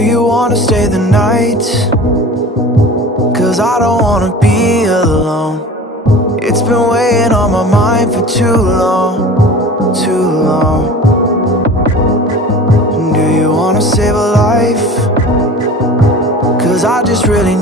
you wanna stay the night? Cause I don't wanna be alone. It's been weighing on my mind for too long, too long. Do you wanna save a life? Cause I just really